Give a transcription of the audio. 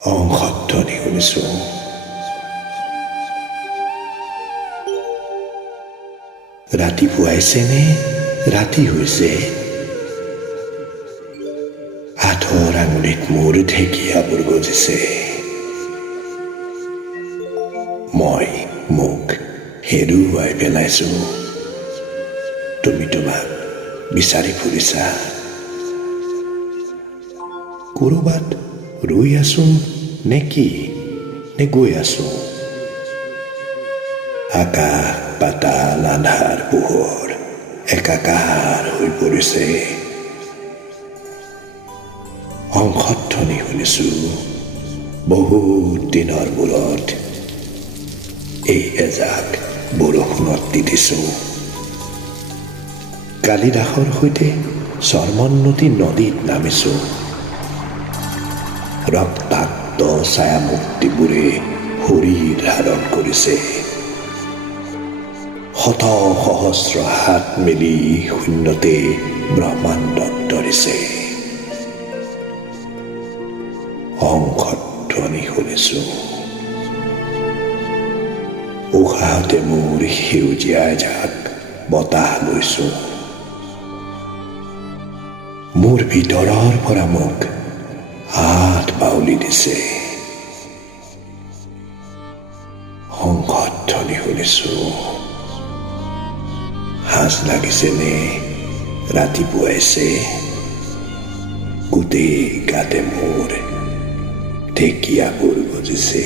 শব্দনি শুনিছো। ৰাতিপুৱাইছে নে ৰাতি হৈছে? হাতৰ আঙুলিত মোৰ ঢেকীয়াবোৰ গজিছে। মই মোক হেৰুৱাই পেলাইছো। তুমি তোমাক বিচাৰি ফুৰিছা। ক'ৰবাত ৰৈ আছো নে কি নে গৈ আছো? আকাশ পাতাল আন্ধাৰ পোহৰ একাকাৰ হৈ পৰিছে। শংখধ্বনি শুনিছো বহুত দিনৰ মূৰত। এই এজাক বৰষুণত তিতিছো। কালিদাসৰ সৈতে চৰ্মন্নতী নদীত নামিছো। ৰক্তাক্ত ছায়ামূৰ্তিবোৰে শৰীৰ ধাৰণ কৰিছে। শত সহস্ৰ হাত মেলি শূন্যতে ব্ৰহ্মাণ্ডক ধৰিছে। শংখধ্বনি শুনিছো। উশাহতে মোৰ সেউজীয়া এজাক বতাহ লৈছো। মোৰ ভিতৰৰ পৰা মোক হাত বাউলি দিছে। শংখধ্বনি শুনিছো। সাজ লাগিছেনে ৰাতিপুৱাইছে? গোটেই গাতে মোৰ ঢেকীয়াবোৰ গজিছে।